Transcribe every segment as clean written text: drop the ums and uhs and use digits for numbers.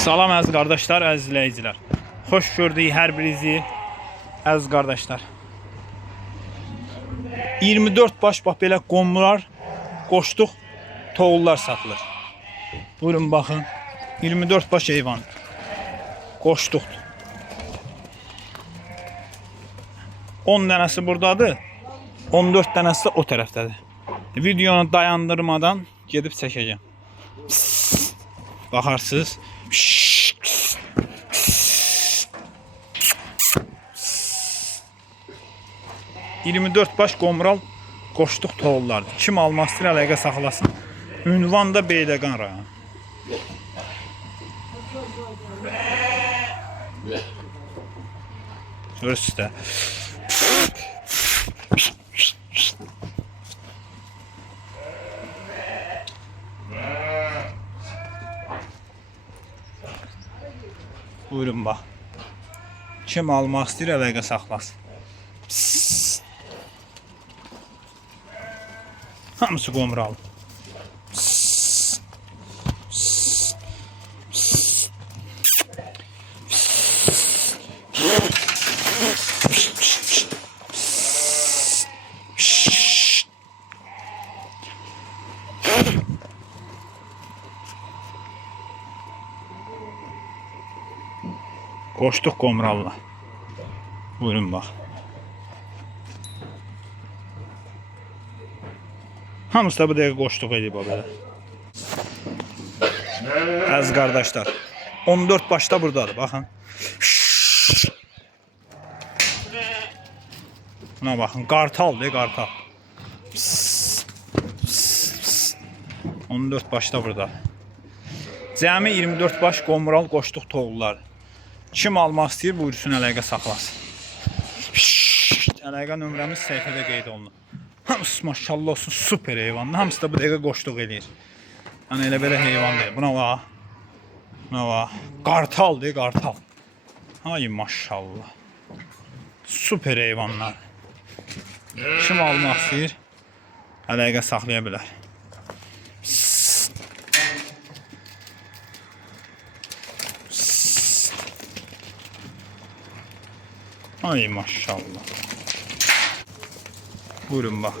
Salam əziz qardaşlar, əziz izləyicilər. Xoş gördük hər birinizi, əziz qardaşlar. 24 baş bax belə qomlar, qoşduq, toğullar satılır. Buyurun baxın. 24 baş heyvan. Qoşduq. 10 dənəsi buradadır. 14 dənəsi də o tərəfdədir. Videonu dayandırmadan gedib çəkəcəm. Baxarsınız. 24 baş qomral qoşduq toğullardır. Kim almaq istəyir əlaqə saxlasın. Ünvan da Beyləqan rayonu. Görürsünüz də. Buyurun bax. Kim almaq istəyir əlaqə saxlasın. Hamısı qomral. Qoşduq qomralla. Buyurun bax. Hamısı da bu dəqiqə qoşduq edib o belə. Əziz qardaşlar, 14 başda buradadır, baxın. Buna baxın, qartaldır, qartal. 14 başda burada. Cəmi 24 baş qomral qoşduq toğullar. Kim almaq istəyir, buyursun əlaqə saxlasın. Əlaqə nömrəmiz səhifədə qeyd olunur. Hamısı maşallah olsun, super heyvandır. Hamısı da bu dəqiqə qoşduq eləyir. Yəni elə belə heyvan deyil. Buna bax. Buna bax. Qartaldır, qartal. Ay maşallah. Super heyvanlar. Kim almaq istəyir, əlaqə saxlaya bilər. Ay maşallah. Buyurun bax.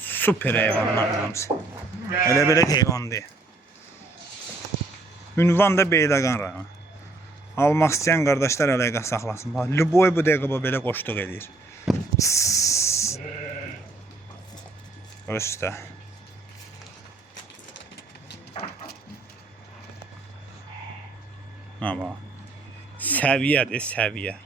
Super heyvanlar hamısı. Elə belə heyvan deyil. Ünvan da Beyləqan rayonu. Almaq istəyən qardaşlar əlaqə saxlasın. Bax, Lüboy bu dəqiqə belə qoşduq eləyir. Östə. Amma səviyyədir, səviyyə.